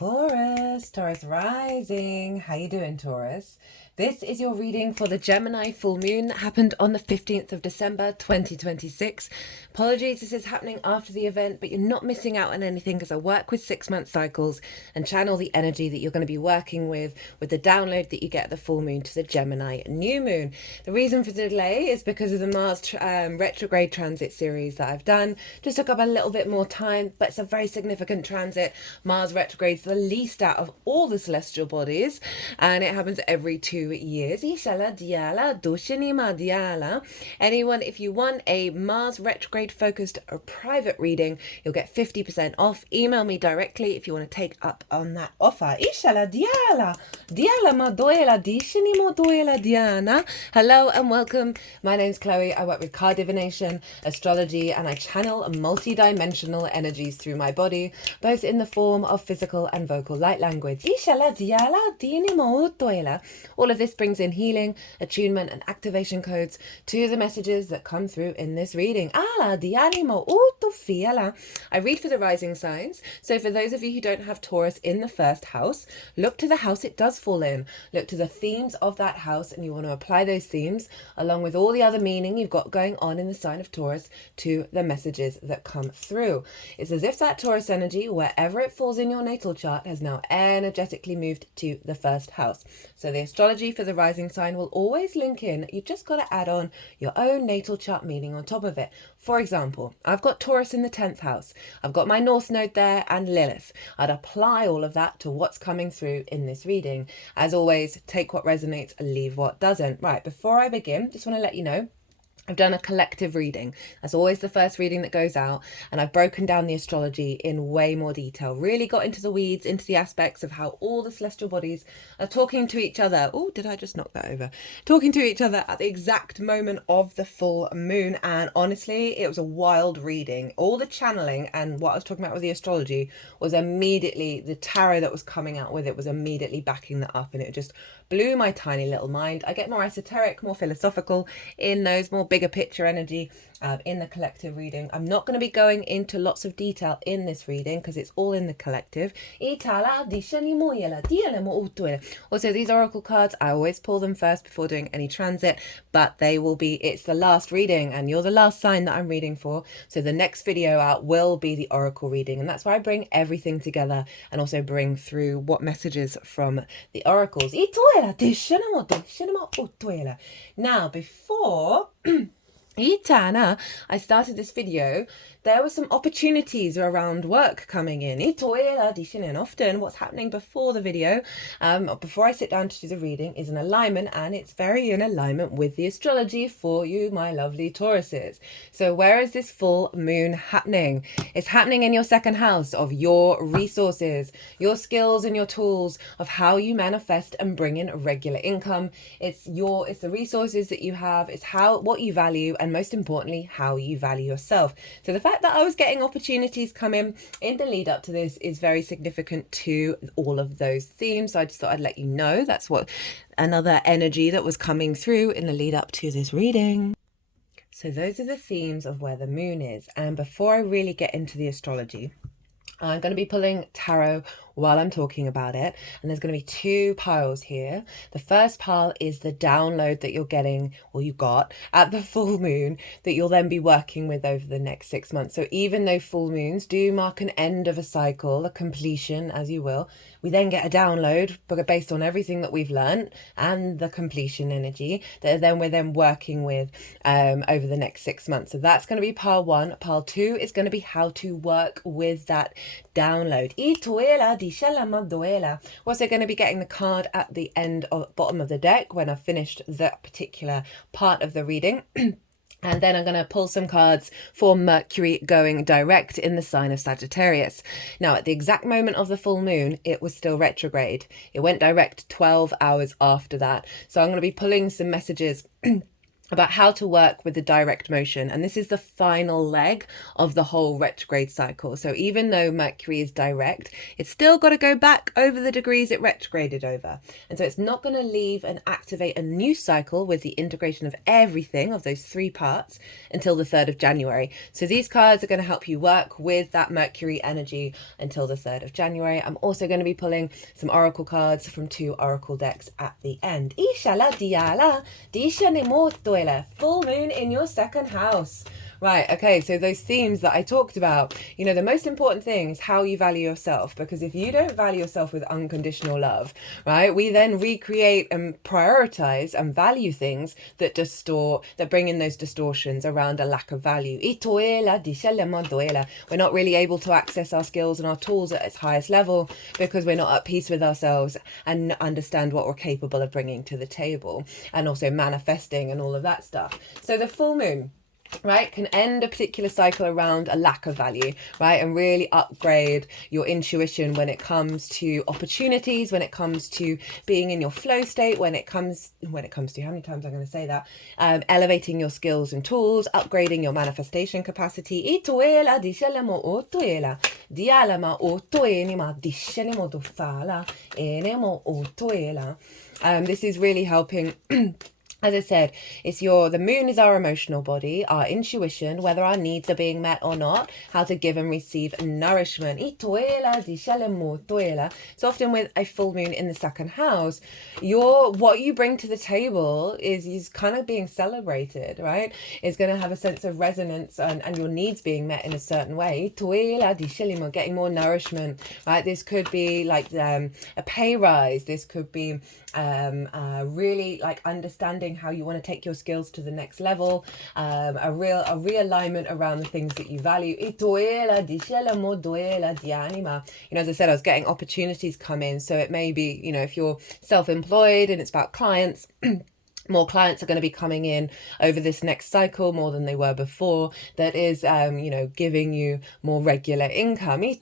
Taurus rising. How you doing, Taurus? This is your reading for the Gemini full moon that happened on the 15th of December 2026. Apologies, this is happening after the event, but you're not missing out on anything because I work with 6-month cycles and channel the energy that you're going to be working with the download that you get at the full moon to the Gemini new moon. The reason for the delay is because of the Mars retrograde transit series that I've done. Just took up a little bit more time, but it's a very significant transit. Mars retrogrades the least out of all the celestial bodies, and it happens every 2 years. Anyone, if you want a Mars retrograde focused or private reading, you'll get 50% off. Email me directly if you want to take up on that offer. Hello and welcome. My name's Chloe. I work with card divination, astrology, and I channel multi-dimensional energies through my body, both in the form of physical and vocal light language. All of this brings in healing, attunement, and activation codes to the messages that come through in this reading. I read for the rising signs. So for those of you who don't have Taurus in the first house, look to the house it does fall in. Look to the themes of that house, and you want to apply those themes along with all the other meaning you've got going on in the sign of Taurus to the messages that come through. It's as if that Taurus energy, wherever it falls in your natal chart, has now energetically moved to the first house. So the astrology for the rising sign will always link in. You've just got to add on your own natal chart meaning on top of it. For example, I've got Taurus in the 10th house. I've got my North Node there and Lilith. I'd apply all of that to what's coming through in this reading. As always, take what resonates and leave what doesn't. Right, before I begin, just want to let you know, I've done a collective reading. That's always the first reading that goes out, and I've broken down the astrology in way more detail. Really got into the weeds, into the aspects of how all the celestial bodies are talking to each other. Oh, did I just knock that over? Talking to each other at the exact moment of the full moon, and honestly, it was a wild reading. All the channeling and what I was talking about with the astrology was immediately, the tarot that was coming out with it was immediately backing that up, and it just blew my tiny little mind. I get more esoteric, more philosophical in those, more bigger picture energy in the collective reading. I'm not going to be going into lots of detail in this reading because it's all in the collective. Also, these oracle cards, I always pull them first before doing any transit, but they will be, it's the last reading and you're the last sign that I'm reading for. So the next video out will be the oracle reading, and that's why I bring everything together and also bring through what messages from the oracles. Now, before I started this video, there were some opportunities around work coming in. And often what's happening before the video, before I sit down to do the reading, is an alignment, and it's very in alignment with the astrology for you, my lovely Tauruses. So where is this full moon happening? It's happening in your second house of your resources, your skills and your tools of how you manifest and bring in regular income. It's the resources that you have, it's what you value, and most importantly, how you value yourself. So the fact that I was getting opportunities come in the lead up to this is very significant to all of those themes. So I just thought I'd let you know that's what another energy that was coming through in the lead up to this reading. So those are the themes of where the moon is. And before I really get into the astrology, I'm going to be pulling tarot while I'm talking about it, and there's going to be 2 piles here. The first pile is the download that you're getting, or you got at the full moon, that you'll then be working with over the next 6 months. So even though full moons do mark an end of a cycle, a completion, as you will, we then get a download based on everything that we've learned and the completion energy that then we're then working with over the next 6 months. So that's going to be pile 1. Pile 2 is going to be how to work with that download. We're also going to be getting the card at the end of bottom of the deck when I've finished that particular part of the reading. And then I'm going to pull some cards for Mercury going direct in the sign of Sagittarius. Now, at the exact moment of the full moon, it was still retrograde. It went direct 12 hours after that. So I'm going to be pulling some messages about how to work with the direct motion. And this is the final leg of the whole retrograde cycle. So even though Mercury is direct, it's still got to go back over the degrees it retrograded over. And so it's not going to leave and activate a new cycle with the integration of everything of those 3 parts until the 3rd of January. So these cards are going to help you work with that Mercury energy until the 3rd of January. I'm also going to be pulling some oracle cards from 2 oracle decks at the end. Ishala diala, disha nemoto. Full moon in your 2nd house. Right, okay, so those themes that I talked about, you know, the most important thing is how you value yourself, because if you don't value yourself with unconditional love, right, we then recreate and prioritize and value things that distort, that bring in those distortions around a lack of value. We're not really able to access our skills and our tools at its highest level because we're not at peace with ourselves and understand what we're capable of bringing to the table, and also manifesting and all of that stuff. So the full moon, right, can end a particular cycle around a lack of value, right, and really upgrade your intuition when it comes to opportunities, when it comes to being in your flow state, when it comes to, how many times I'm going to say that, elevating your skills and tools, upgrading your manifestation capacity. This is really helping. As I said, the moon is our emotional body, our intuition, whether our needs are being met or not, how to give and receive nourishment. So often with a full moon in the 2nd house, what you bring to the table is kind of being celebrated, right? It's going to have a sense of resonance and your needs being met in a certain way. Getting more nourishment, right? This could be like a pay rise. This could be really like understanding how you want to take your skills to the next level, a realignment around the things that you value. You know, as I said, I was getting opportunities come in, so it may be, you know, if you're self-employed and it's about clients, more clients are going to be coming in over this next cycle more than they were before. That is, you know, giving you more regular income. This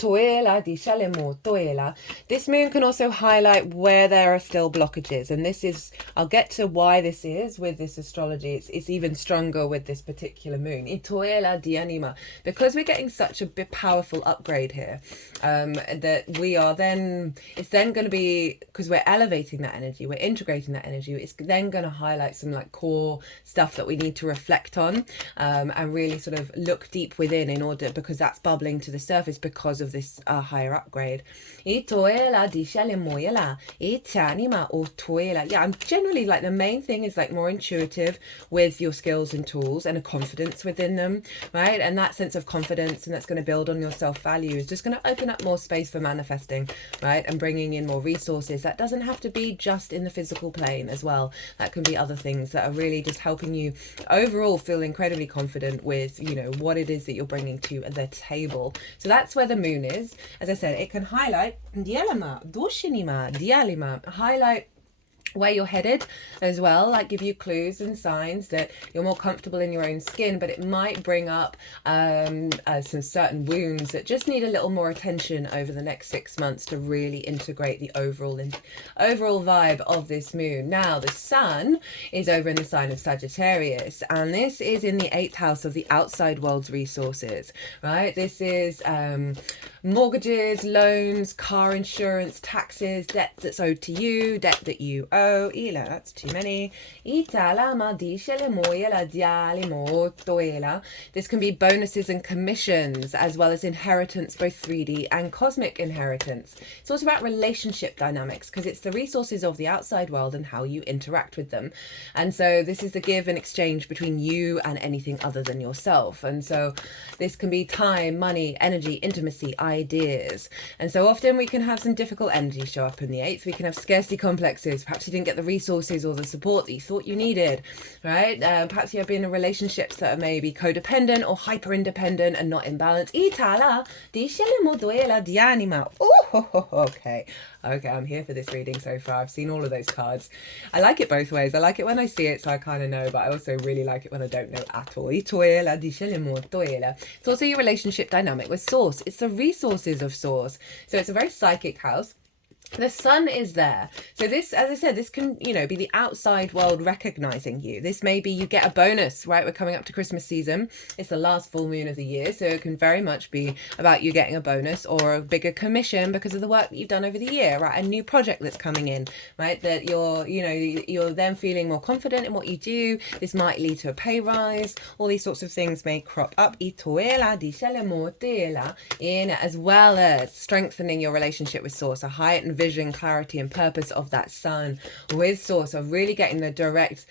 moon can also highlight where there are still blockages. And this is, I'll get to why this is with this astrology. It's even stronger with this particular moon. Because we're getting such a big, powerful upgrade here, that we are then, it's then going to be, because we're elevating that energy, we're integrating that energy, it's then going to highlight some like core stuff that we need to reflect on, and really sort of look deep within in order, because that's bubbling to the surface because of this higher upgrade. Yeah, I'm generally like, the main thing is like more intuitive with your skills and tools and a confidence within them, right? And that sense of confidence, and that's going to build on your self-value, is just going to open up more space for manifesting, right? And bringing in more resources. That doesn't have to be just in the physical plane as well. That can be other things that are really just helping you overall feel incredibly confident with, you know, what it is that you're bringing to the table. So that's where the moon is. As I said, it can highlight highlight where you're headed as well, like give you clues and signs that you're more comfortable in your own skin, but it might bring up some certain wounds that just need a little more attention over the next 6 months to really integrate the overall vibe of this moon. Now the sun is over in the sign of Sagittarius, and this is in the 8th house of the outside world's resources, right? This is mortgages, loans, car insurance, taxes, debt that's owed to you, debt that you owe. That's too many. This can be bonuses and commissions, as well as inheritance, both 3D and cosmic inheritance. It's also about relationship dynamics, because it's the resources of the outside world and how you interact with them. And so this is the give and exchange between you and anything other than yourself. And so this can be time, money, energy, intimacy, ideas. And so often we can have some difficult energy show up in the 8th. We can have scarcity complexes. Perhaps you didn't get the resources or the support that you thought you needed, right? Perhaps you have been in relationships that are maybe codependent or hyper independent and not in balance. Okay, I'm here for this reading so far. I've seen all of those cards. I like it both ways. I like it when I see it, so I kind of know, but I also really like it when I don't know at all. It's also your relationship dynamic with Source. It's the resources of Source. So it's a very psychic house. The sun is there. So this, as I said, this can, you know, be the outside world recognizing you. This may be you get a bonus, right? We're coming up to Christmas season. It's the last full moon of the year. So it can very much be about you getting a bonus or a bigger commission because of the work that you've done over the year, right? A new project that's coming in, right? That you're then feeling more confident in what you do. This might lead to a pay rise. All these sorts of things may crop up. As well as strengthening your relationship with Source, a heightened vision, clarity and purpose of that sun with Source, of really getting the direct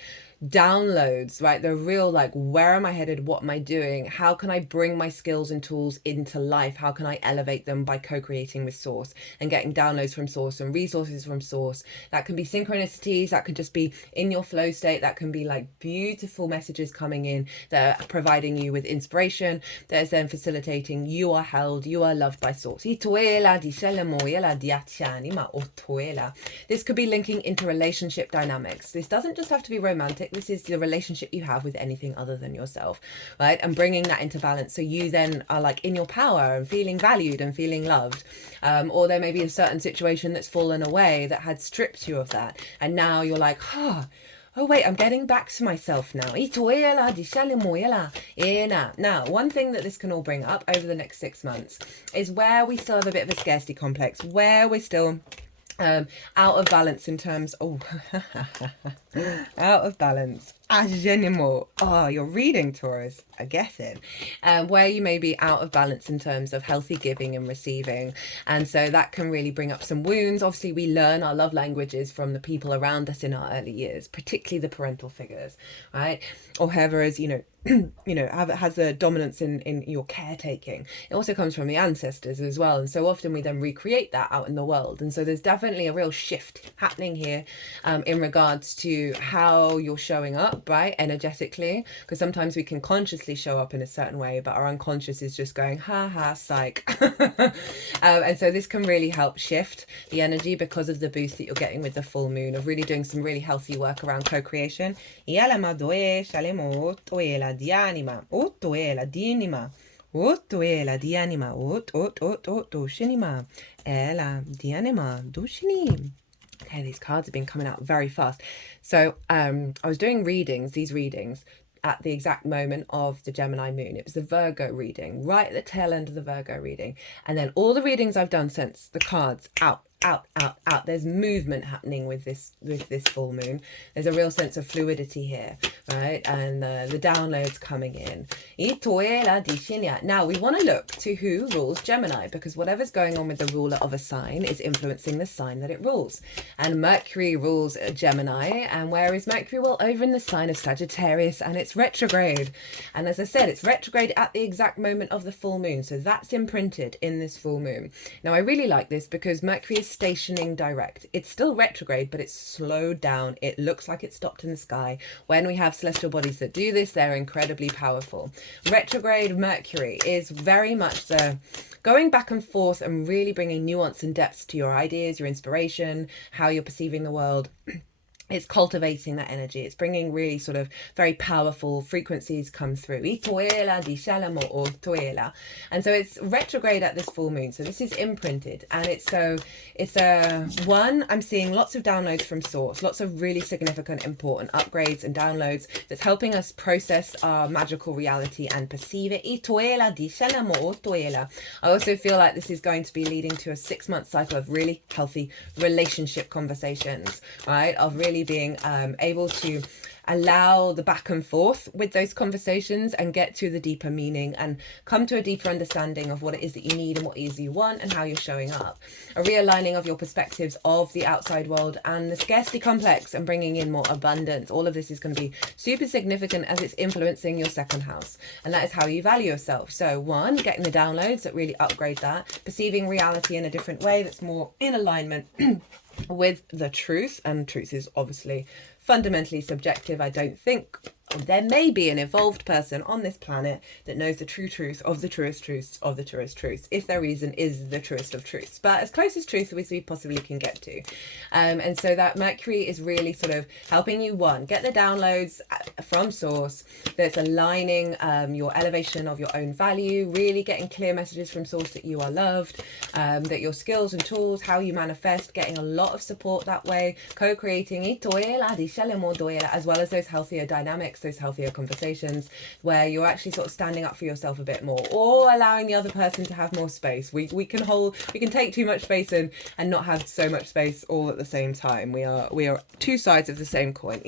downloads, right? The real, like, where am I headed? What am I doing? How can I bring my skills and tools into life? How can I elevate them by co-creating with Source and getting downloads from Source and resources from Source? That can be synchronicities, that can just be in your flow state, that can be like beautiful messages coming in that are providing you with inspiration, that is then facilitating you are held, you are loved by Source. This could be linking into relationship dynamics. This doesn't just have to be romantic. This is the relationship you have with anything other than yourself, right? And bringing that into balance so you then are like in your power and feeling valued and feeling loved. Or there may be a certain situation that's fallen away that had stripped you of that, and now you're like, oh wait, I'm getting back to myself now. Now, one thing that this can all bring up over the next 6 months is where we still have a bit of a scarcity complex, where we're still out of balance in terms out of balance. Oh, you're reading, Taurus. I get it. Where you may be out of balance in terms of healthy giving and receiving. And so that can really bring up some wounds. Obviously, we learn our love languages from the people around us in our early years, particularly the parental figures, right? Or whoever is, has a dominance in your caretaking. It also comes from the ancestors as well. And so often we then recreate that out in the world. And so there's definitely a real shift happening here in regards to how you're showing up, right, energetically, because sometimes we can consciously show up in a certain way, but our unconscious is just going, ha ha, psych. And so this can really help shift the energy because of the boost that you're getting with the full moon, of really doing some really healthy work around co-creation. Okay, these cards have been coming out very fast. So I was doing these readings at the exact moment of the Gemini moon. It was the Virgo reading, right at the tail end of the Virgo reading. And then all the readings I've done since, the cards out. There's movement happening with this full moon. There's a real sense of fluidity here, right? And the downloads coming in. Now we want to look to who rules Gemini, because whatever's going on with the ruler of a sign is influencing the sign that it rules. And Mercury rules Gemini, and where is Mercury? Well, over in the sign of Sagittarius, and it's retrograde. And as I said, it's retrograde at the exact moment of the full moon, so that's imprinted in this full moon. Now I really like this because Mercury is stationing direct. It's still retrograde, but it's slowed down. It looks like it's stopped in the sky. When we have celestial bodies that do this, they're incredibly powerful. Retrograde Mercury is very much the going back and forth and really bringing nuance and depth to your ideas, your inspiration, how you're perceiving the world. It's cultivating that energy. It's bringing really sort of very powerful frequencies come through. And so it's retrograde at this full moon. So this is imprinted, and it's one, I'm seeing lots of downloads from Source, lots of really significant, important upgrades and downloads that's helping us process our magical reality and perceive it. I also feel like this is going to be leading to a 6-month cycle of really healthy relationship conversations, right? Of really being able to allow the back and forth with those conversations and get to the deeper meaning and come to a deeper understanding of what it is that you need and what it is you want and how you're showing up. A realigning of your perspectives of the outside world and the scarcity complex and bringing in more abundance. All of this is going to be super significant as it's influencing your second house. And that is how you value yourself. So one, getting the downloads that really upgrade that, perceiving reality in a different way that's more in alignment with the truth. And truth is obviously fundamentally subjective. I don't think there may be an evolved person on this planet that knows the true truth of the truest truths of the truest truths, if their reason is the truest of truths, but as close as truth as we possibly can get to. And so that Mercury is really sort of helping you, one, get the downloads from source that's aligning your elevation of your own value, really getting clear messages from source that you are loved, that your skills and tools, how you manifest, getting a lot of support that way, co-creating as well as those healthier dynamics, those healthier conversations where you're actually sort of standing up for yourself a bit more, or allowing the other person to have more space. We can take too much space and not have so much space all at the same time. We are two sides of the same coin.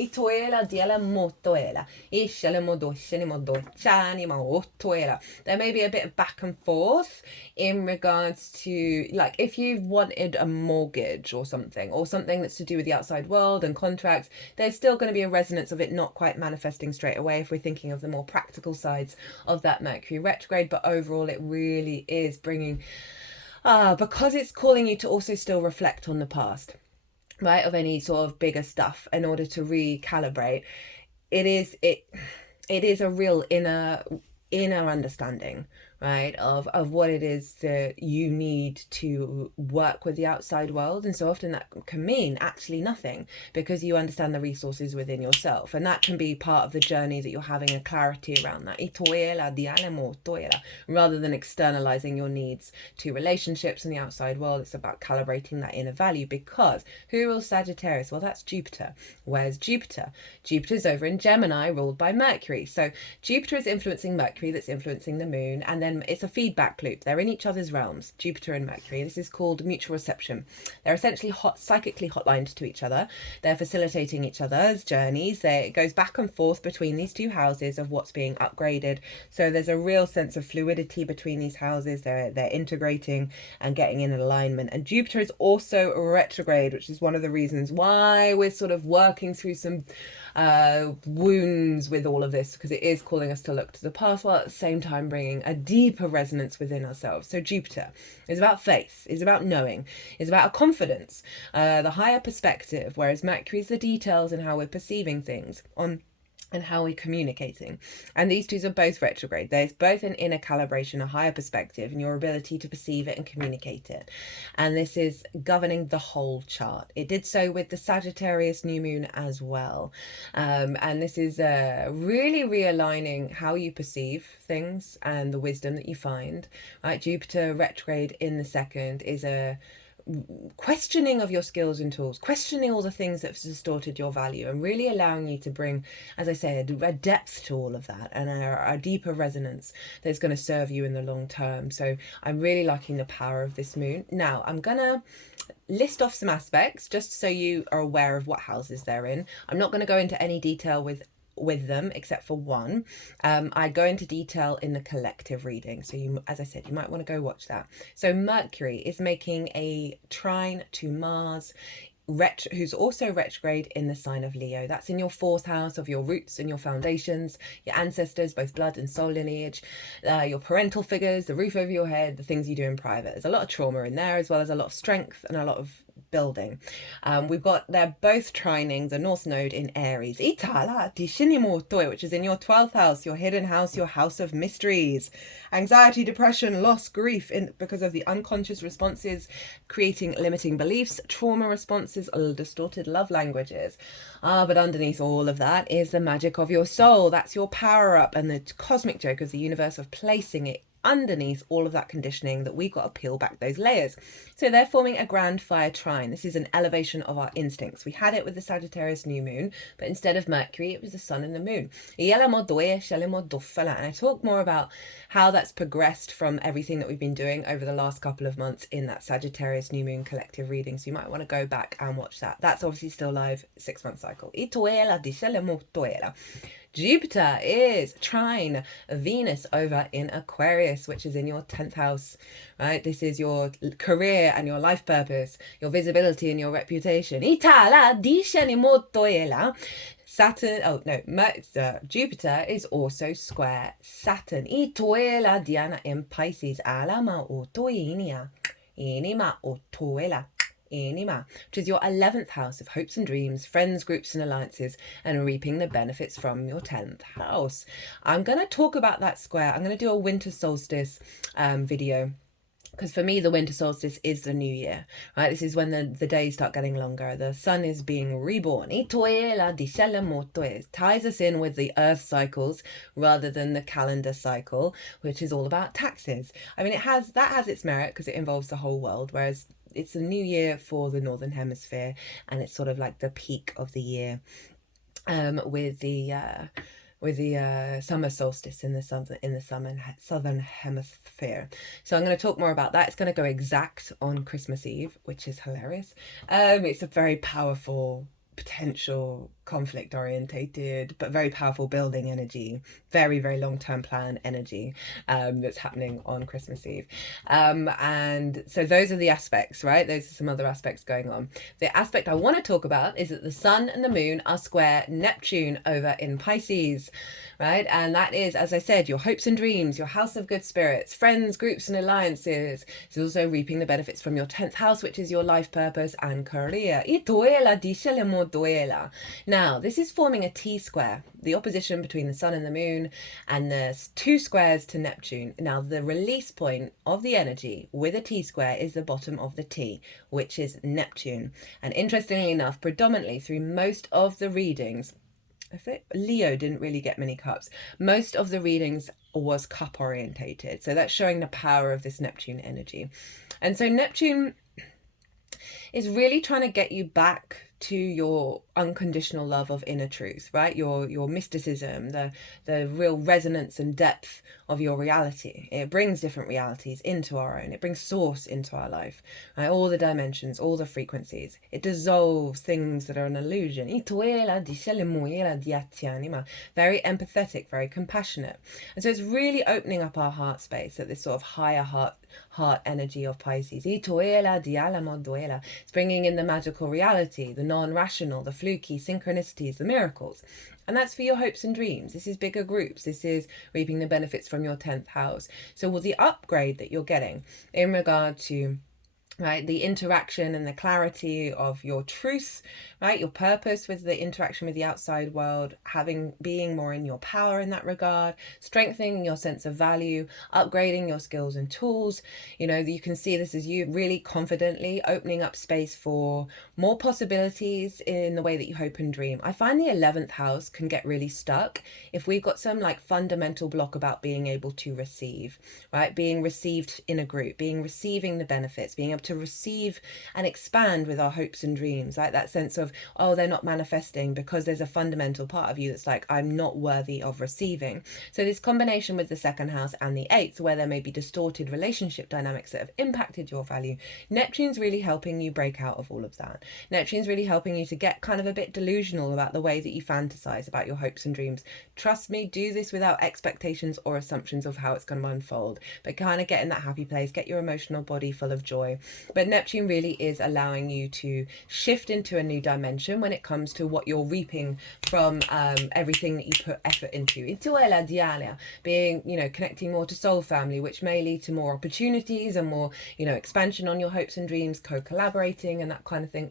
There may be a bit of back and forth in regards to, like, if you've wanted a mortgage or something that's to do with the outside world and contracts, there's still going to be a resonance of it not quite manifesting straight away if we're thinking of the more practical sides of that Mercury retrograde. But overall, it really is bringing, because it's calling you to also still reflect on the past, right, of any sort of bigger stuff in order to recalibrate. It is a real inner understanding, right, of what it is that you need to work with the outside world. And so often that can mean actually nothing, because you understand the resources within yourself, and that can be part of the journey that you're having a clarity around that, rather than externalizing your needs to relationships and the outside world. It's about calibrating that inner value, because who rules Sagittarius? Well, that's Jupiter. Where's Jupiter? Jupiter's over in Gemini, ruled by Mercury. So Jupiter is influencing Mercury, that's influencing the moon, and then it's a feedback loop. They're in each other's realms, Jupiter and Mercury. This is called mutual reception. They're essentially psychically hotlined to each other. They're facilitating each other's journeys. It goes back and forth between these two houses of what's being upgraded. So there's a real sense of fluidity between these houses. They're integrating and getting in alignment. And Jupiter is also retrograde, which is one of the reasons why we're sort of working through some wounds with all of this, because it is calling us to look to the past while at the same time bringing a deeper resonance within ourselves. So Jupiter is about faith, is about knowing, is about a confidence, the higher perspective, whereas Mercury is the details and how we're perceiving things and how we're communicating. And these two are both retrograde. There's both an inner calibration, a higher perspective, and your ability to perceive it and communicate it. And this is governing the whole chart. It did so with the Sagittarius new moon as well. And this is really realigning how you perceive things and the wisdom that you find. Right? Jupiter retrograde in the second is a questioning of your skills and tools, questioning all the things that have distorted your value, and really allowing you to bring, as I said, a depth to all of that and a deeper resonance that's going to serve you in the long term. So I'm really liking the power of this moon. Now I'm gonna list off some aspects just so you are aware of what houses they're in. I'm not going to go into any detail with them except for one. I go into detail in the collective reading, so you, as I said, you might want to go watch that. So Mercury is making a trine to Mars, who's also retrograde in the sign of Leo. That's in your fourth house of your roots and your foundations, your ancestors, both blood and soul lineage, your parental figures, the roof over your head, the things you do in private. There's a lot of trauma in there, as well as a lot of strength and a lot of building. They're both trining the North Node in Aries, which is in your 12th house, your hidden house, your house of mysteries. Anxiety, depression, loss, grief because of the unconscious responses, creating limiting beliefs, trauma responses, distorted love languages. But underneath all of that is the magic of your soul. That's your power up and the cosmic joke of the universe of placing it underneath all of that conditioning that we've got to peel back those layers. So they're forming a grand fire trine. This is an elevation of our instincts. We had it with the Sagittarius new moon, but instead of Mercury, it was the sun and the moon. And I talk more about how that's progressed from everything that we've been doing over the last couple of months in that Sagittarius new moon collective reading. So you might want to go back and watch that. That's obviously still live, 6-month cycle. Jupiter is trine Venus over in Aquarius, which is in your 10th house, right? This is your career and your life purpose, your visibility and your reputation. Jupiter is also square Saturn. In Pisces. Inima, which is your 11th house of hopes and dreams, friends, groups and alliances, and reaping the benefits from your 10th house. I'm going to talk about that square. I'm going to do a winter solstice video, because for me the winter solstice is the new year, right? This is when the days start getting longer. The sun is being reborn. It ties us in with the earth cycles rather than the calendar cycle, which is all about taxes. I mean, that has its merit because it involves the whole world, whereas it's a new year for the northern hemisphere, and it's sort of like the peak of the year, with the summer solstice in the southern hemisphere. So I'm going to talk more about that. It's going to go exact on Christmas Eve, which is hilarious. It's a very powerful, potential conflict orientated but very powerful building energy, very, very long-term plan energy, that's happening on Christmas Eve. And so those are the aspects, right? Those are some other aspects going on. The aspect I want to talk about is that the sun and the moon are square Neptune over in Pisces, right? And that is, as I said, your hopes and dreams, your house of good spirits, friends, groups and alliances. It's also reaping the benefits from your 10th house, which is your life purpose and career. Now, this is forming a T-square, the opposition between the sun and the moon, and there's 2 squares to Neptune. Now, the release point of the energy with a T-square is the bottom of the T, which is Neptune. And interestingly enough, predominantly through most of the readings, I think Leo didn't really get many cups. Most of the readings was cup orientated. So that's showing the power of this Neptune energy. And so Neptune is really trying to get you back to your unconditional love of inner truth, right? Your mysticism, the real resonance and depth of your reality. It brings different realities into our own. It brings source into our life, right? All the dimensions, all the frequencies. It dissolves things that are an illusion. Very empathetic, very compassionate. And so it's really opening up our heart space at this sort of higher heart energy of Pisces. It's bringing in the magical reality, the non-rational, the fluky, synchronicities, the miracles. And that's for your hopes and dreams. This is bigger groups. This is reaping the benefits from your 10th house. So with the upgrade that you're getting in regard to, right, the interaction and the clarity of your truth, right, your purpose with the interaction with the outside world, being more in your power in that regard, strengthening your sense of value, upgrading your skills and tools. You know, you can see this as you really confidently opening up space for more possibilities in the way that you hope and dream. I find the 11th house can get really stuck if we've got some like fundamental block about being able to receive, right? Being received in a group, receiving the benefits, being able to receive and expand with our hopes and dreams, like that sense of, oh, they're not manifesting because there's a fundamental part of you that's like, I'm not worthy of receiving. So this combination with the 2nd house and the 8th, where there may be distorted relationship dynamics that have impacted your value, Neptune's really helping you break out of all of that. Neptune's really helping you to get kind of a bit delusional about the way that you fantasize about your hopes and dreams. Trust me, do this without expectations or assumptions of how it's going to unfold, but kind of get in that happy place, get your emotional body full of joy. But Neptune really is allowing you to shift into a new dimension when it comes to what you're reaping from everything that you put effort into. Being, you know, connecting more to soul family, which may lead to more opportunities and more, you know, expansion on your hopes and dreams, co-collaborating and that kind of thing.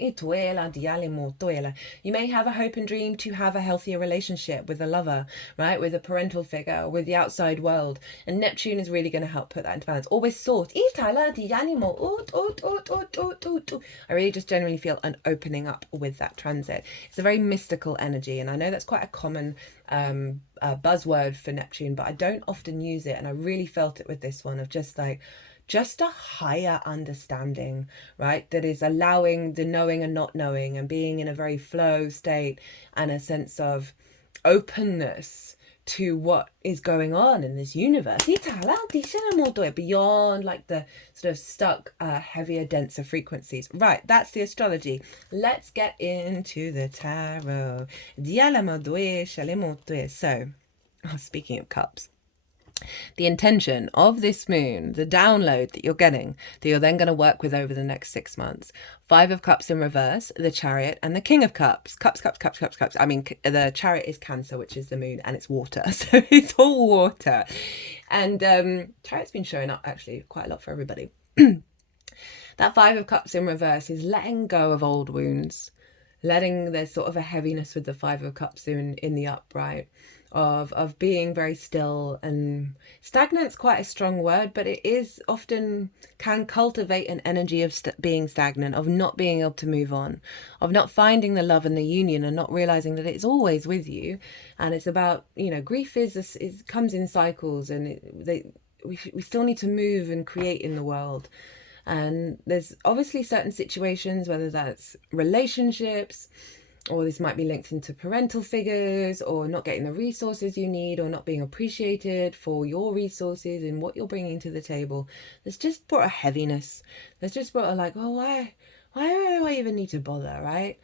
You may have a hope and dream to have a healthier relationship with a lover, right? With a parental figure, with the outside world. And Neptune is really going to help put that into balance. Always thought. I really just generally feel an opening up with that transit. It's a very mystical energy, and I know that's quite a common buzzword for Neptune, but I don't often use it, and I really felt it with this one of just a higher understanding, right? That is allowing the knowing and not knowing and being in a very flow state and a sense of openness to what is going on in this universe beyond like the sort of stuck heavier, denser frequencies. Right, that's the astrology. Let's get into the tarot. So, speaking of cups, the intention of this moon, the download that you're getting, that you're then going to work with over the next 6 months. 5 of Cups in reverse, the Chariot, and the King of Cups. Cups. I mean, the Chariot is Cancer, which is the moon, and it's water. So it's all water. And Chariot's been showing up, actually, quite a lot for everybody. That Five of Cups in reverse is letting go of old wounds. There's sort of a heaviness with the Five of Cups in the upright of being very still, and stagnant's quite a strong word, but it is often can cultivate an energy of being stagnant, of not being able to move on, of not finding the love and the union, and not realizing that it's always with you. And it's about, grief it comes in cycles, and we still need to move and create in the world. And there's obviously certain situations, whether that's relationships, or this might be linked into parental figures, or not getting the resources you need, or not being appreciated for your resources and what you're bringing to the table. There's just brought a heaviness. There's just brought a why do I even need to bother, right?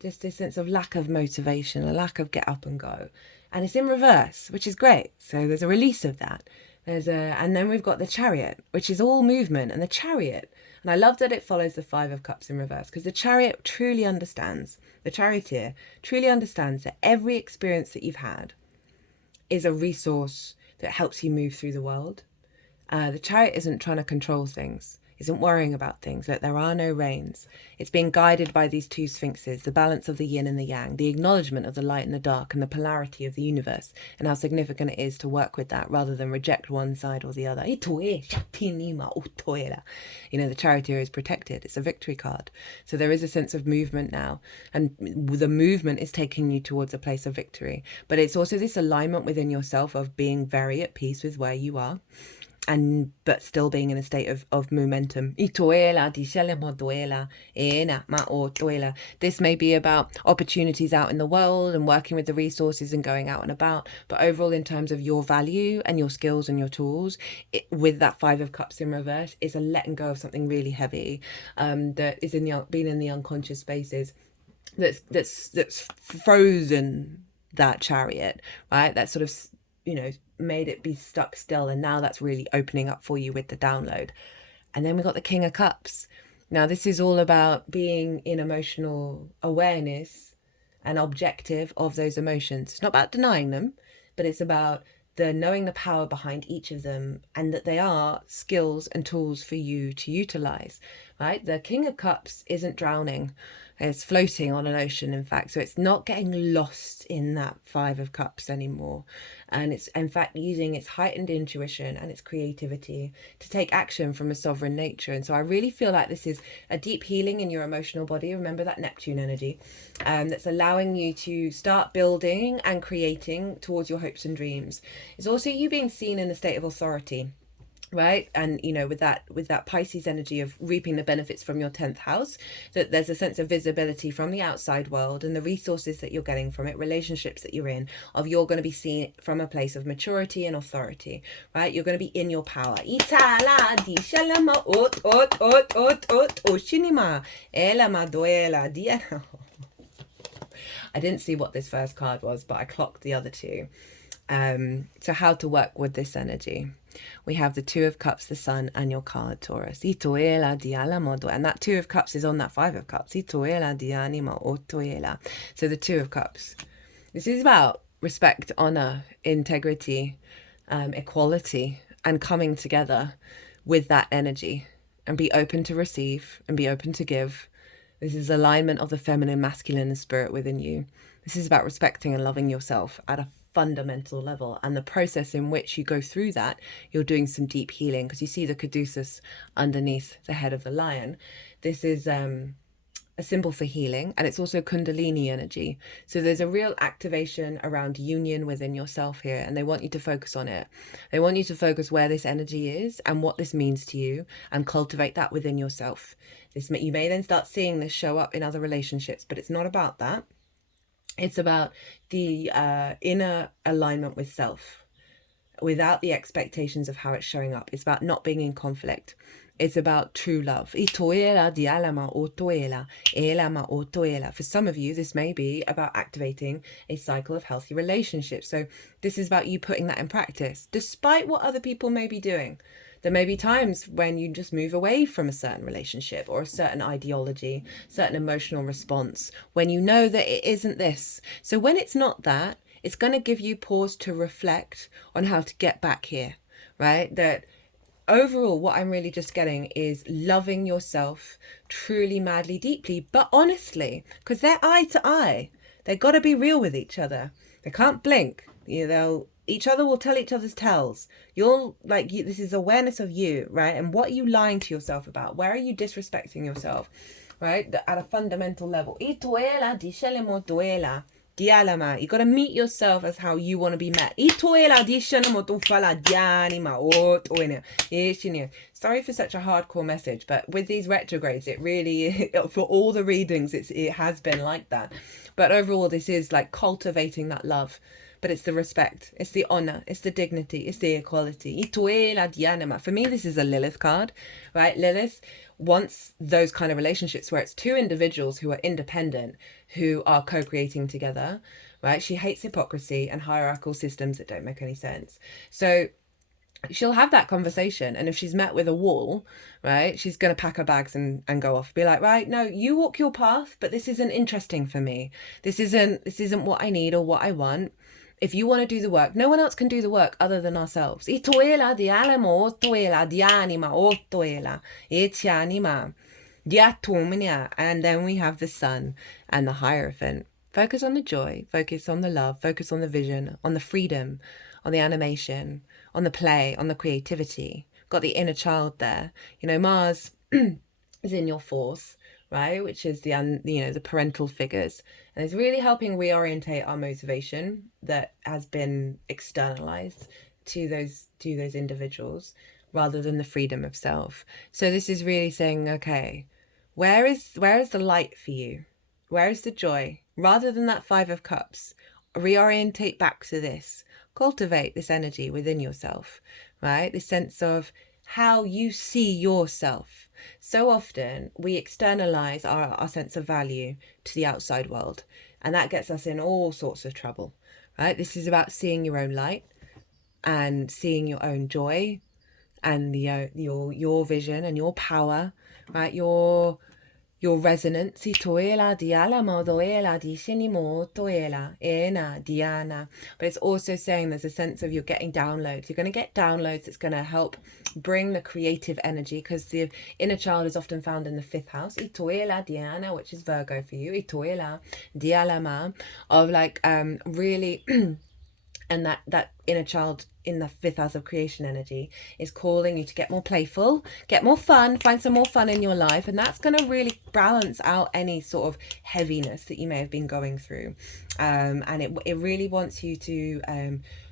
Just this sense of lack of motivation, a lack of get up and go. And it's in reverse, which is great. So there's a release of that. And then we've got the Chariot, which is all movement, and the Chariot. And I love that it follows the Five of Cups in reverse, because the Chariot truly understands, the charioteer truly understands that every experience that you've had is a resource that helps you move through the world. The Chariot isn't trying to control things, isn't worrying about things, that there are no reins. It's being guided by these two sphinxes, the balance of the yin and the yang, the acknowledgement of the light and the dark, and the polarity of the universe, and how significant it is to work with that rather than reject one side or the other. The charioteer is protected. It's a victory card. So there is a sense of movement now, and the movement is taking you towards a place of victory. But it's also this alignment within yourself of being very at peace with where you are, but still being in a state of momentum. This may be about opportunities out in the world and working with the resources and going out and about, but overall in terms of your value and your skills and your tools, with that Five of Cups in reverse, is a letting go of something really heavy that is being in the unconscious spaces, that's frozen that chariot, right? That sort of made it be stuck still, and now that's really opening up for you with the download. And then we got the King of Cups. Now this is all about being in emotional awareness and objective of those emotions. It's not about denying them, but it's about knowing the power behind each of them, and that they are skills and tools for you to utilize, right? The King of Cups isn't drowning. It's floating on an ocean, in fact. So it's not getting lost in that Five of Cups anymore. And it's, in fact, using its heightened intuition and its creativity to take action from a sovereign nature. And so I really feel like this is a deep healing in your emotional body. Remember that Neptune energy, that's allowing you to start building and creating towards your hopes and dreams. It's also you being seen in a state of authority, right? And with that Pisces energy of reaping the benefits from your 10th house, that there's a sense of visibility from the outside world and the resources that you're getting from it, relationships that you're in, of you're going to be seen from a place of maturity and authority, right? You're going to be in your power. I didn't see what this first card was, but I clocked the other two. So how to work with this energy. We have the Two of Cups, the Sun, and your card, Taurus. And that Two of Cups is on that Five of Cups. So the Two of Cups. This is about respect, honor, integrity, equality, and coming together with that energy, and be open to receive and be open to give. This is alignment of the feminine, masculine, and spirit within you. This is about respecting and loving yourself at a fundamental level, and the process in which you go through that, you're doing some deep healing, because you see the caduceus underneath the head of the lion. This is a symbol for healing, and it's also kundalini energy. So there's a real activation around union within yourself here, and they want you to focus on it. They want you to focus where this energy is and what this means to you, and cultivate that within yourself. You may then start seeing this show up in other relationships, but it's not about that. It's about the inner alignment with self, without the expectations of how it's showing up. It's about not being in conflict. It's about true love. For some of you, this may be about activating a cycle of healthy relationships. So this is about you putting that in practice, despite what other people may be doing. There may be times when you just move away from a certain relationship or a certain ideology, certain emotional response, when you know that it isn't this. So when it's not that, it's going to give you pause to reflect on how to get back here, right? That overall, what I'm really just getting is loving yourself truly, madly, deeply, but honestly, because they're eye to eye. They've got to be real with each other. They can't blink. Each other will tell each other's tells. This is awareness of you, right? And what are you lying to yourself about? Where are you disrespecting yourself, right? At a fundamental level. Dialama. You got to meet yourself as how you want to be met. Sorry for such a hardcore message, but with these retrogrades, it really, for all the readings, it has been like that. But overall, this is like cultivating that love. But it's the respect, it's the honor, it's the dignity, it's the equality. For me, this is a Lilith card, right? Lilith wants those kind of relationships where it's two individuals who are independent, who are co-creating together, right? She hates hypocrisy and hierarchical systems that don't make any sense. So she'll have that conversation, and if she's met with a wall, right, she's going to pack her bags and go off. Be like, right, no, you walk your path, but this isn't interesting for me. This isn't what I need or what I want. If you want to do the work, no one else can do the work other than ourselves. And then we have the sun and the Hierophant. Focus on the joy, focus on the love, focus on the vision, on the freedom, on the animation, on the play, on the creativity. Got the inner child there. Mars is in your fourth, right? Which is the parental figures. And it's really helping reorientate our motivation that has been externalized to those individuals rather than the freedom of self. So this is really saying, okay, where is the light for you? Where is the joy? Rather than that 5 of Cups, reorientate back to this. Cultivate this energy within yourself, right? This sense of how you see yourself. So often we externalize our sense of value to the outside world, and that gets us in all sorts of trouble, right? This is about seeing your own light and seeing your own joy and your vision and your power, right? Your resonance. But it's also saying there's a sense of you're getting downloads. You're going to get downloads that's going to help bring the creative energy, because the inner child is often found in the 5th house, which is Virgo for you, of really and that inner child in the 5th house of creation energy is calling you to get more playful, get more fun, find some more fun in your life, and that's going to really balance out any sort of heaviness that you may have been going through. And it really wants you to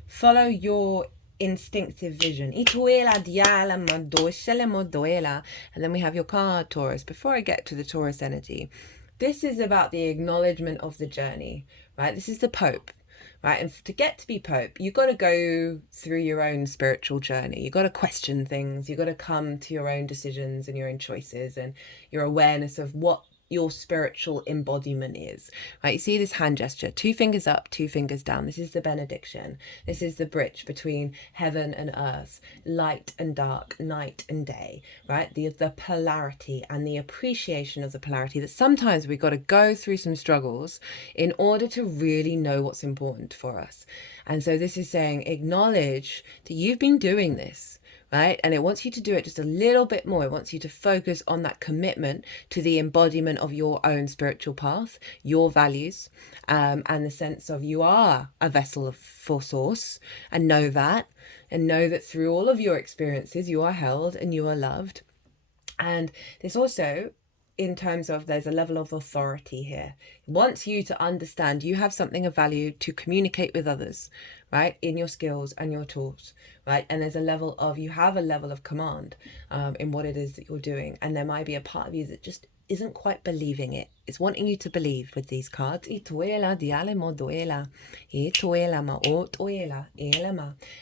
follow your instinctive vision. And then we have your card, Taurus. Before I get to the Taurus energy, this is about the acknowledgement of the journey, right? This is the Pope. Right, and to get to be Pope, you've got to go through your own spiritual journey. You've got to question things. You've got to come to your own decisions and your own choices and your awareness of what your spiritual embodiment is. Right, you see this hand gesture, 2 fingers up, 2 fingers down. This is the benediction. This is the bridge between heaven and earth, light and dark, night and day, right? The polarity and the appreciation of the polarity, that sometimes we've got to go through some struggles in order to really know what's important for us. And so this is saying, acknowledge that you've been doing this, right? And it wants you to do it just a little bit more. It wants you to focus on that commitment to the embodiment of your own spiritual path, your values, and the sense of you are a vessel for source, and know that through all of your experiences, you are held and you are loved. And this also, in terms of, there's a level of authority here. It wants you to understand you have something of value to communicate with others, right? In your skills and your tools, right? And there's you have a level of command in what it is that you're doing. And there might be a part of you that just isn't quite believing it. It's wanting you to believe with these cards. And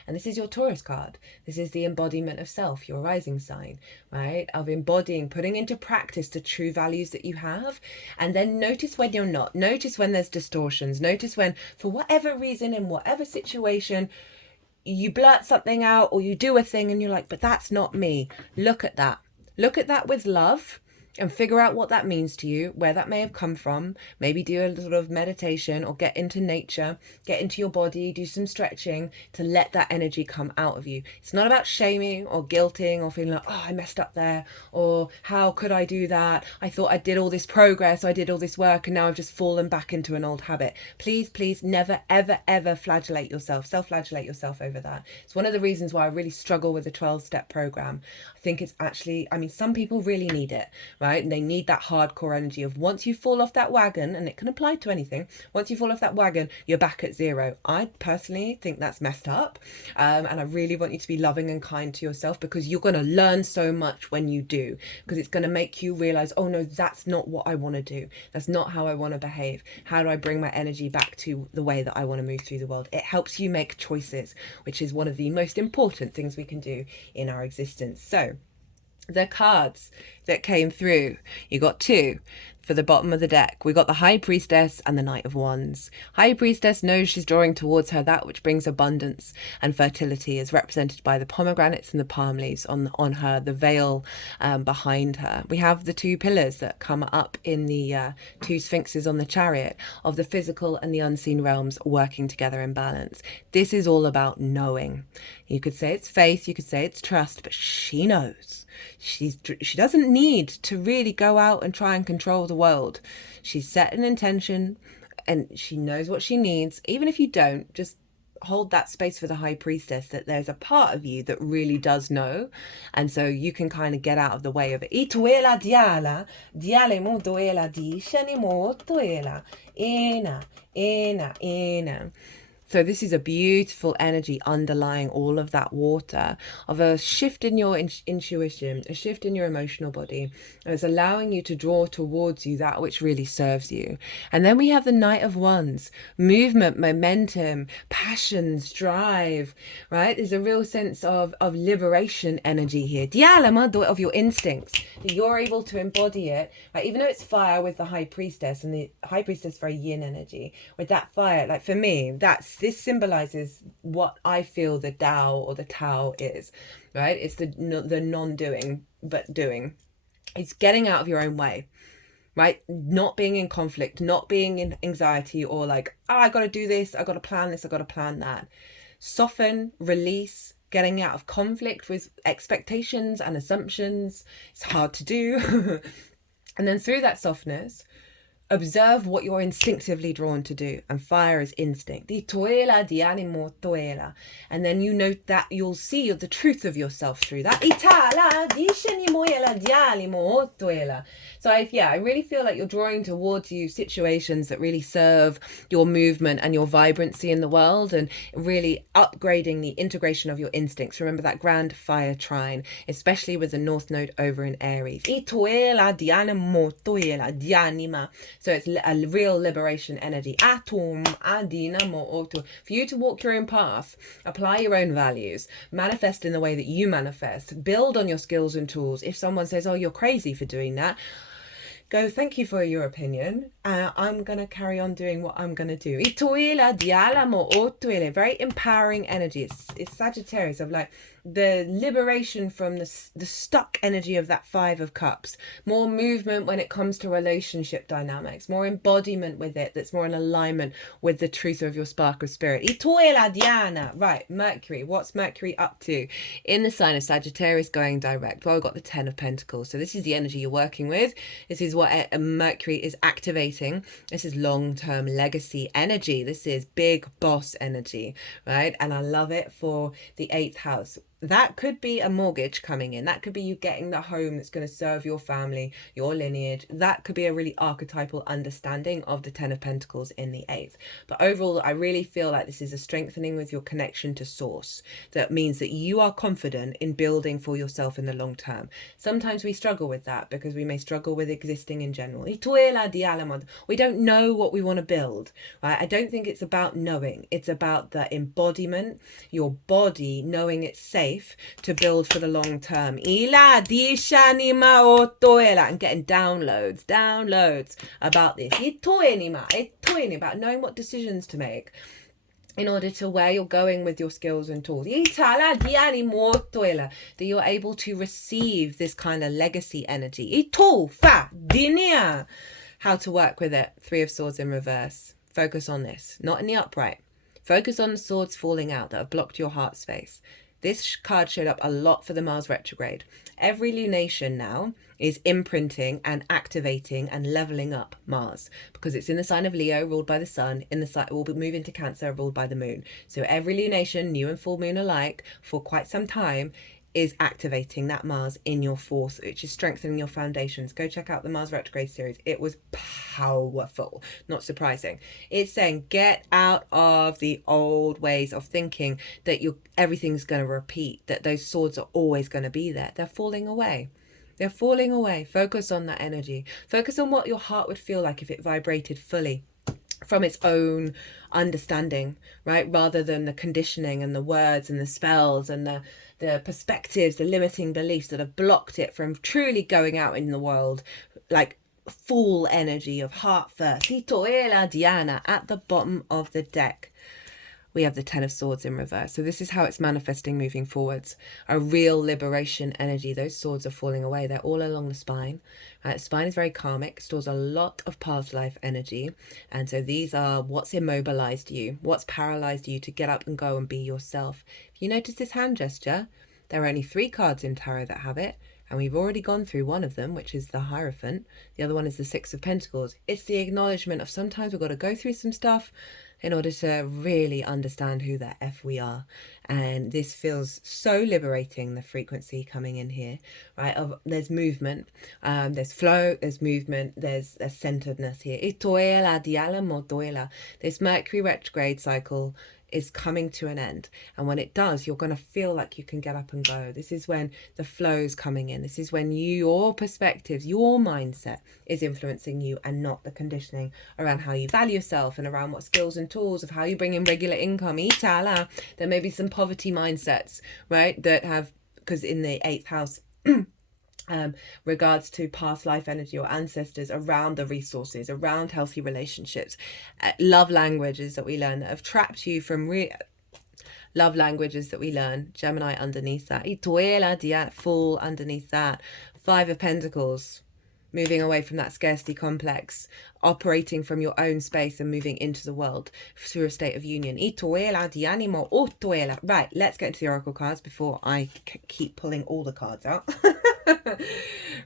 this is your Taurus card. This is the embodiment of self, your rising sign, right? Of embodying, putting into practice the true values that you have. And then notice when you're not. Notice when there's distortions. Notice when, for whatever reason, in whatever situation, you blurt something out or you do a thing and you're like, but that's not me. Look at that. Look at that with love. and figure out what that means to you, where that may have come from. Maybe do a sort of meditation or get into nature, get into your body, do some stretching to let that energy come out of you. It's not about shaming or guilting or feeling like, oh, I messed up there, or how could I do that? I thought I did all this progress, I did all this work, and now I've just fallen back into an old habit. Please, please never, ever, ever flagellate yourself, self-flagellate yourself over that. It's one of the reasons why I really struggle with the 12-step program. I think it's actually, I mean, some people really need it, right? And they need that hardcore energy of once you fall off that wagon, and it can apply to anything, once you fall off that wagon, you're back at zero. I personally think that's messed up. And I really want you to be loving and kind to yourself, because you're going to learn so much when you do, because it's going to make you realize, oh no, that's not what I want to do. That's not how I want to behave. How do I bring my energy back to the way that I want to move through the world? It helps you make choices, which is one of the most important things we can do in our existence. So the cards that came through, you got two for the bottom of the deck. We got the High Priestess and the Knight of Wands. High Priestess knows she's drawing towards her that which brings abundance and fertility, as represented by the pomegranates and the palm leaves on her, the veil behind her. We have the two pillars that come up in the two sphinxes on the chariot of the physical and the unseen realms working together in balance. This is all about knowing. You could say it's faith, you could say it's trust, but she knows. She doesn't need to really go out and try and control the world. She's set an intention and she knows what she needs. Even if you don't, just hold that space for the High Priestess, that there's a part of you that really does know, and so you can kind of get out of the way of it. Ituela diala, diale mo doela di shani mo toela, ena, ena, ena. So this is a beautiful energy underlying all of that water, of a shift in your intuition, a shift in your emotional body. And it's allowing you to draw towards you that which really serves you. And then we have the Knight of Wands, movement, momentum, passions, drive, right? There's a real sense of liberation energy here. Dialama, of your instincts, that you're able to embody it. Right? Even though it's fire with the High Priestess, and the High Priestess is very yin energy, with that fire, like for me, this symbolizes what I feel the Tao or the Tao is, right? It's the non-doing, but doing. It's getting out of your own way, right? Not being in conflict, not being in anxiety or like, oh, I got to do this, I got to plan this, I got to plan that. Soften, release, getting out of conflict with expectations and assumptions. It's hard to do. And then through that softness, observe what you're instinctively drawn to do, and fire is instinct. Di toela di animo toela. And then you know that you'll see the truth of yourself through that. Itala di shenimoela di animo toela. So I really feel like you're drawing towards you situations that really serve your movement and your vibrancy in the world, and really upgrading the integration of your instincts. Remember that grand fire trine, especially with the North Node over in Aries. Itoela di animo toela di anima. So it's a real liberation energy. Atom, adinamo, auto. For you to walk your own path, apply your own values, manifest in the way that you manifest, build on your skills and tools. If someone says, oh, you're crazy for doing that, go, thank you for your opinion. I'm going to carry on doing what I'm going to do. Very empowering energy. It's Sagittarius, of like the liberation from the stuck energy of that Five of Cups. More movement when it comes to relationship dynamics. More embodiment with it that's more in alignment with the truth of your spark of spirit. Right, Mercury. What's Mercury up to? In the sign of Sagittarius going direct. Well, we've got the 10 of Pentacles. So this is the energy you're working with. This is what Mercury is activating. This is long-term legacy energy. This is big boss energy, right? And I love it for the 8th house. That could be a mortgage coming in. That could be you getting the home that's going to serve your family, your lineage. That could be a really archetypal understanding of the 10 of Pentacles in the 8th. But overall, I really feel like this is a strengthening with your connection to source. That means that you are confident in building for yourself in the long term. Sometimes we struggle with that because we may struggle with existing in general. We don't know what we want to build, right? I don't think it's about knowing. It's about the embodiment, your body knowing it's safe to build for the long term. And getting downloads about this. About knowing what decisions to make. in order to where you're going with your skills and tools. That you're able to receive this kind of legacy energy. How to work with it. 3 of Swords in reverse. Focus on this, not in the upright. Focus on the swords falling out that have blocked your heart space. This card showed up a lot for the Mars retrograde. Every lunation now is imprinting and activating and leveling up Mars, because it's in the sign of Leo, ruled by the sun. In the sign, will move into Cancer, ruled by the moon. So every lunation, new and full moon alike, for quite some time, is activating that Mars in your force, which is strengthening your foundations. Go check out the Mars retrograde series. It was powerful. Not surprising. It's saying get out of the old ways of thinking that everything's going to repeat, that those swords are always going to be there. They're falling away. They're falling away. Focus on that energy. Focus on what your heart would feel like if it vibrated fully from its own understanding, right? Rather than the conditioning and the words and the spells and the perspectives, the limiting beliefs that have blocked it from truly going out in the world, like full energy of heart first. Diana at the bottom of the deck. We have the 10 of Swords in reverse. So this is how it's manifesting moving forwards. A real liberation energy. Those swords are falling away. They're all along the spine. The spine is very karmic, stores a lot of past life energy. And so these are what's immobilized you, what's paralyzed you to get up and go and be yourself. If you notice this hand gesture, there are only 3 cards in tarot that have it. And we've already gone through one of them, which is the Hierophant. The other one is the 6 of Pentacles. It's the acknowledgement of sometimes we've got to go through some stuff in order to really understand who the F we are. And this feels so liberating, the frequency coming in here, right? There's movement, there's flow, there's movement, there's a centeredness here. This Mercury retrograde cycle is coming to an end, and when it does, you're going to feel like you can get up and go. This is when the flow's coming in. This is when your perspectives, your mindset is influencing you, and not the conditioning around how you value yourself and around what skills and tools of how you bring in regular income. There may be some poverty mindsets, right, that have, because in the 8th house regards to past life energy or ancestors, around the resources, around healthy relationships, love languages that we learn that have trapped you from love languages that we learn. Gemini underneath that, full underneath that. 5 of Pentacles, moving away from that scarcity complex, operating from your own space and moving into the world through a state of union. Right, let's get into the oracle cards before I keep pulling all the cards out.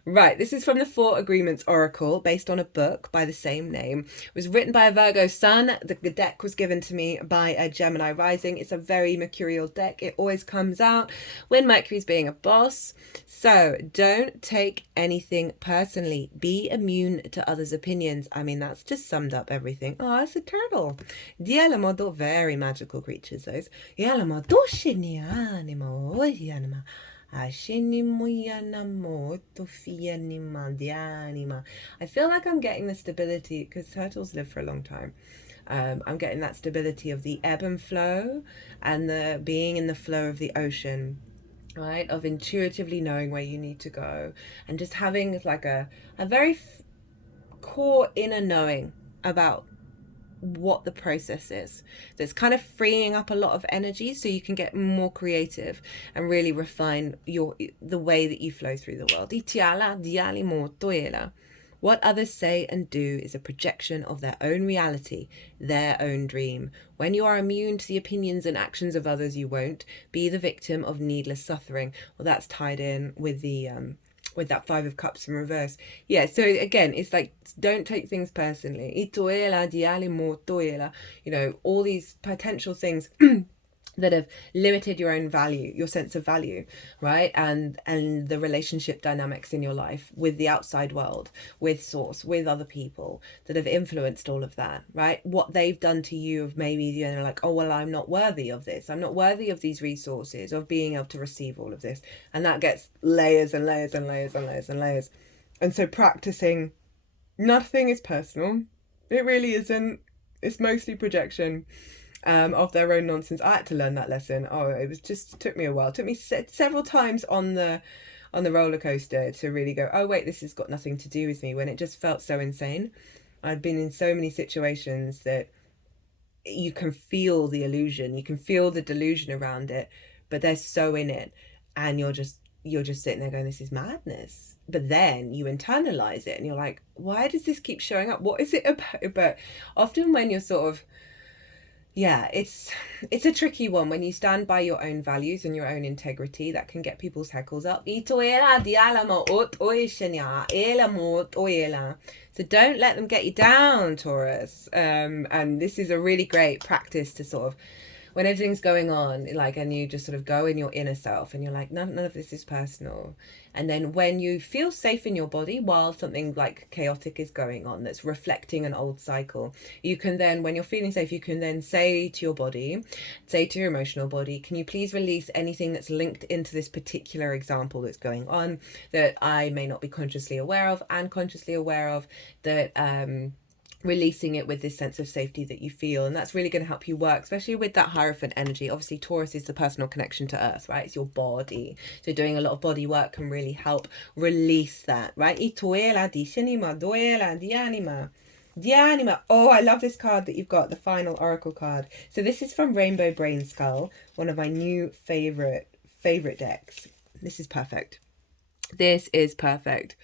Right, this is from the 4 Agreements Oracle, based on a book by the same name. It was written by a Virgo sun. The deck was given to me by a Gemini rising. It's a very mercurial deck. It always comes out when Mercury's being a boss. So don't take anything personally. Be immune to others' opinions. I mean, that's just summed up everything. Oh, it's a turtle. Very magical creatures, those. I feel like I'm getting the stability, because turtles live for a long time. I'm getting that stability of the ebb and flow, and the being in the flow of the ocean, right? Of intuitively knowing where you need to go, and just having like a very core inner knowing about what the process is, that's kind of freeing up a lot of energy, so you can get more creative and really refine the way that you flow through the world. What others say and do is a projection of their own reality, their own dream. When you are immune to the opinions and actions of others, you won't be the victim of needless suffering. Well, that's tied in with the with that 5 of Cups in reverse. Yeah, so again, it's like, don't take things personally. You know, all these potential things that have limited your own value, your sense of value, right? And the relationship dynamics in your life with the outside world, with source, with other people, that have influenced all of that, right? What they've done to you of maybe, you know, like, oh, well, I'm not worthy of this. I'm not worthy of these resources, of being able to receive all of this. And that gets layers and layers and layers and layers and layers. And so practicing, nothing is personal. It really isn't. It's mostly projection of their own nonsense. I had to learn that lesson. Oh, it took me a while. It took me several times on the roller coaster to really go, oh wait, this has got nothing to do with me, when it just felt so insane. I'd been in so many situations that you can feel the illusion, you can feel the delusion around it, but they're so in it, and you're just sitting there going, this is madness. But then you internalize it and you're like, why does this keep showing up? What is it about? But often when you're sort of, yeah, it's a tricky one. When you stand by your own values and your own integrity, that can get people's heckles up. So don't let them get you down, Taurus. And this is a really great practice to sort of, when everything's going on, like, and you just sort of go in your inner self and you're like, none of this is personal. And then when you feel safe in your body while something like chaotic is going on that's reflecting an old cycle, you can then, when you're feeling safe, you can then say to your body, say to your emotional body, can you please release anything that's linked into this particular example that's going on that I may not be consciously aware of, and consciously aware of that, releasing it with this sense of safety that you feel. And that's really going to help you work, especially with that Hierophant energy. Obviously Taurus is the personal connection to earth, right? It's your body, so doing a lot of body work can really help release that, right? Oh, I love this card that you've got, the final oracle card. So this is from Rainbow Brainskull, one of my new favorite decks. This is perfect. This is perfect.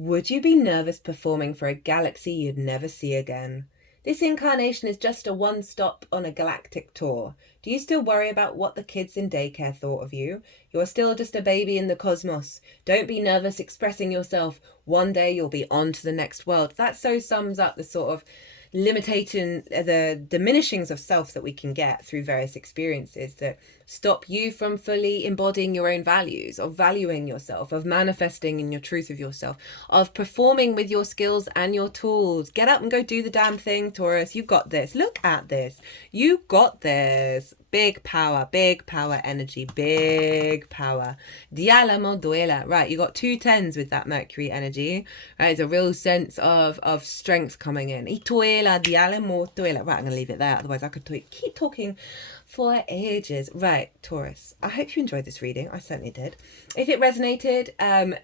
Would you be nervous performing for a galaxy you'd never see again? This incarnation is just a one-stop on a galactic tour. Do you still worry about what the kids in daycare thought of you? You're still just a baby in the cosmos. Don't be nervous expressing yourself. One day you'll be on to the next world. That so sums up the sort of limitation, the diminishings of self that we can get through various experiences that stop you from fully embodying your own values, of valuing yourself, of manifesting in your truth of yourself, of performing with your skills and your tools. Get up and go do the damn thing, Taurus. You got this. Look at this. You got this. Big power energy, big power. Dialamo duela. Right, you got 2 10s with that Mercury energy. Right, it's a real sense of strength coming in. Ituela, dialamo duela. Right, I'm going to leave it there. Otherwise I could keep talking for ages. Right, Taurus, I hope you enjoyed this reading. I certainly did. If it resonated,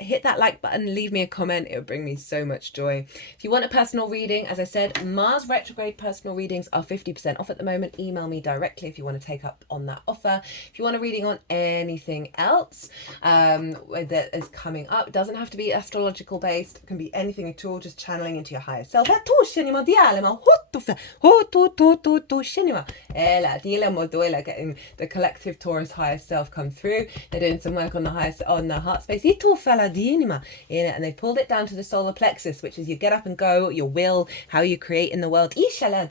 hit that like button, leave me a comment. It would bring me so much joy. If you want a personal reading, as I said, Mars retrograde personal readings are 50% off at the moment. Email me directly if you want to take up on that offer. If you want a reading on anything else that is coming up, it doesn't have to be astrological based. It can be anything at all, just channeling into your higher self. Getting the collective Taurus higher self come through. They're doing some work on the heart space, and they pulled it down to the solar plexus, which is you get up and go, your will, how you create in the world, and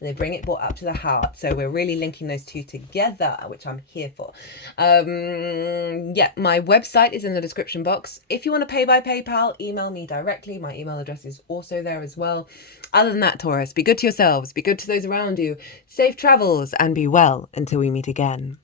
they bring it up to the heart. So we're really linking those two together, which I'm here for. Yeah, my website is in the description box. If you want to pay by PayPal, email me directly. My email address is also there as well. Other than that, Taurus, be good to yourselves, be good to those around you, safe travels, and be well until we meet again.